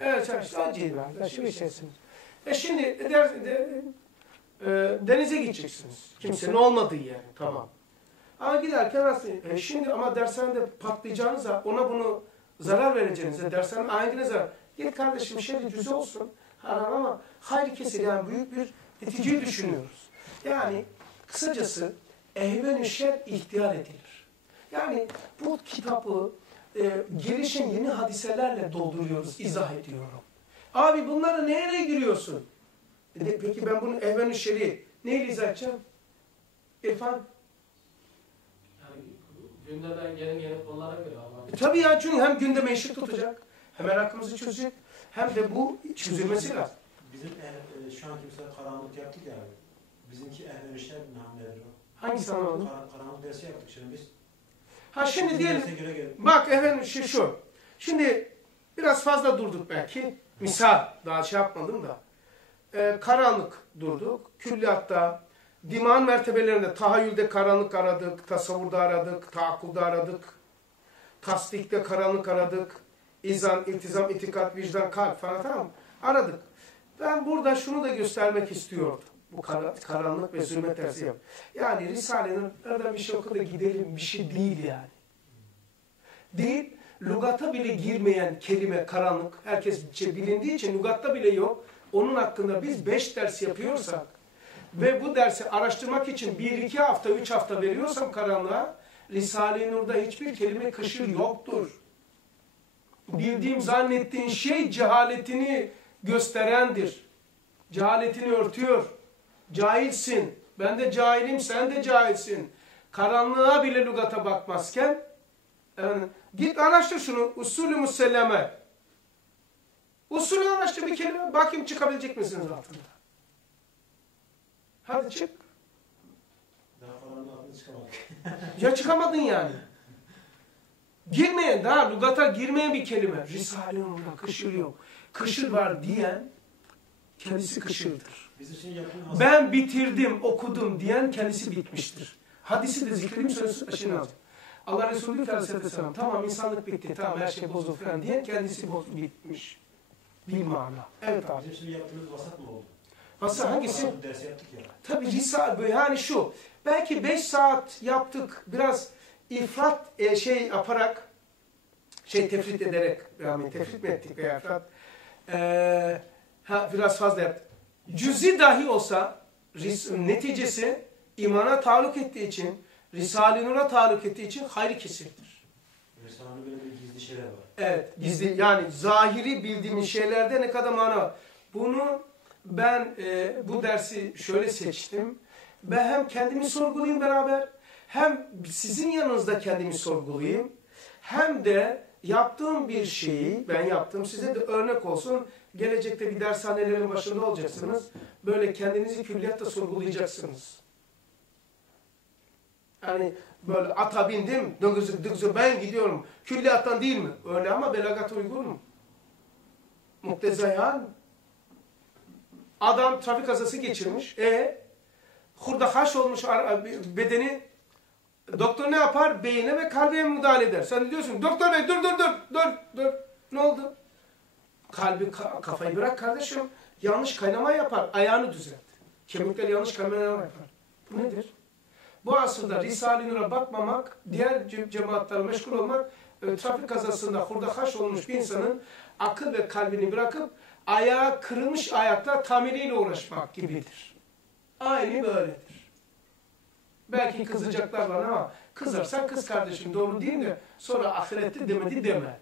Evet, o civarda şu içerisiniz. E şimdi der, de, e, denize gideceksiniz. Kimsenin olmadığı yer. Tamam. Ama giderken nasıl? E, şimdi ama dershanede patlayacağınıza, ona bunu zarar vereceğinize, dershane ahengine zarar. Git kardeşim şöyle cüz olsun. Haram ama hayır kesin yani büyük bir neticeyi düşünüyoruz. Yani kısacası ehven-i şer ihtiyar edilir. Yani bu kitabı e, gelişen yeni hadiselerle dolduruyoruz, izah ediyorum. Abi bunlara neyle giriyorsun? E de, peki ben bunu ehven-i şer'i neyle izah edeceğim? İrfan? Yani gündeme yeni yeni konulara göre ama. E, tabii ya çünkü hem gündeme ışık tutacak, hem merakımızı çözecek, hem de bu çözülmesi lazım. Bizim e, şu anki mesela karanlık yaptık ya. Bizimki ehl işler nedir o? Hangisi anlamadım? Kar, karanlık dersi yaptık şimdi biz. Ha şimdi diyelim, bak efendim şu, şu. Şimdi biraz fazla durduk belki. Misal, daha şey yapmadım da. Ee, karanlık durduk. Külliyatta, diman mertebelerinde, tahayyülde karanlık aradık, tasavvurda aradık, taakkulda aradık. Tasdikte karanlık aradık. İzan, iltizam, itikat, vicdan, kalp falan tamam? Aradık. Ben burada şunu da göstermek istiyordum. Bu kara- karanlık ve zulmet tersi yap. Yani Risale'nin arada bir şey oku da gidelim bir şey değil yani. Değil, lügata bile girmeyen kelime karanlık, herkes şey bilindiği için lügatta bile yok. Onun hakkında biz beş ders yapıyorsak ve bu dersi araştırmak için bir iki hafta, üç hafta veriyorsam karanlığa, Risale-i Nur'da hiçbir kelime kışır yoktur. Bildiğim zannettiğin şey cehaletini gösterendir. Cehaletini örtüyor. Cahilsin. Ben de cahilim, sen de cahilsin. Karanlığa bile lügata bakmazken yani git araştır şunu. Usulü muselleme. Usulü araştır bir kelime. Bakayım çıkabilecek misiniz altında? Hadi çık. Ya çıkamadın yani. Girmeyen, daha lügata girmeyen bir kelime. Risale-i Nur'da kışır yok. Kışır var diyen kendisi yakın Ben bitirdim, okudum diyen kendisi bitmiştir. Hadisi de zikredeyim başını alacağım. Allah Resulü diyor ki tamam insanlık bitti, tamam her şey bozuldu falan diyen kendisi boz, bitmiş. Bir mana. Evet abi. Bizim şimdi yaptığımız vasat mı oldu? Nasıl hangisi? Yaptık ya. Tabii Risale böyle yani şu. Belki 5 saat yaptık biraz ifrat e, şey yaparak şey tefrit ederek yani tefrit mi ettik veya ifrat e, ha, biraz fazla yaptık. Cüzi dahi olsa neticesi imana taluk ettiği için Risale-i Nur'a taluk ettiği için hayri kesirdir. Risale'nin böyle bir gizli şeyler var. Evet, gizli yani zahiri bildiğimiz şeylerde ne kadar mana var. Bunu ben e, bu dersi şöyle seçtim. Ben hem kendimi sorgulayayım beraber, hem sizin yanınızda kendimi sorgulayayım, hem de yaptığım bir şeyi, ben yaptım size de örnek olsun. Gelecekte bir dershanelerin başında olacaksınız. Böyle kendinizi külliyatta sorgulayacaksınız. Yani böyle ata bindim, dıgızı dıgızı ben gidiyorum. Külliyattan değil mi? Öyle ama belagat uygun mu? Muktezayan. Adam trafik kazası geçirmiş. E hurda haş olmuş bedeni doktor ne yapar? Beyine ve kalbe müdahale eder. Sen de diyorsun doktor bey dur dur dur dur dur. Ne oldu? Kalbi ka- kafayı bırak kardeşim. Yanlış kaynama yapar. Ayağını düzelt. Kemikler yanlış kaynama yapar. Bu nedir? Bu aslında Risale-i Nur'a bakmamak, diğer ce- cemaatlerle meşgul olmak, e, trafik kazasında hurda haş olmuş bir insanın akıl ve kalbini bırakıp ayağı kırılmış ayakla tamiriyle uğraşmak gibidir. Aynı böyledir. Belki kızacaklar bana ama kızarsan kız kardeşim doğru değil mi? Sonra ahirette demedi deme.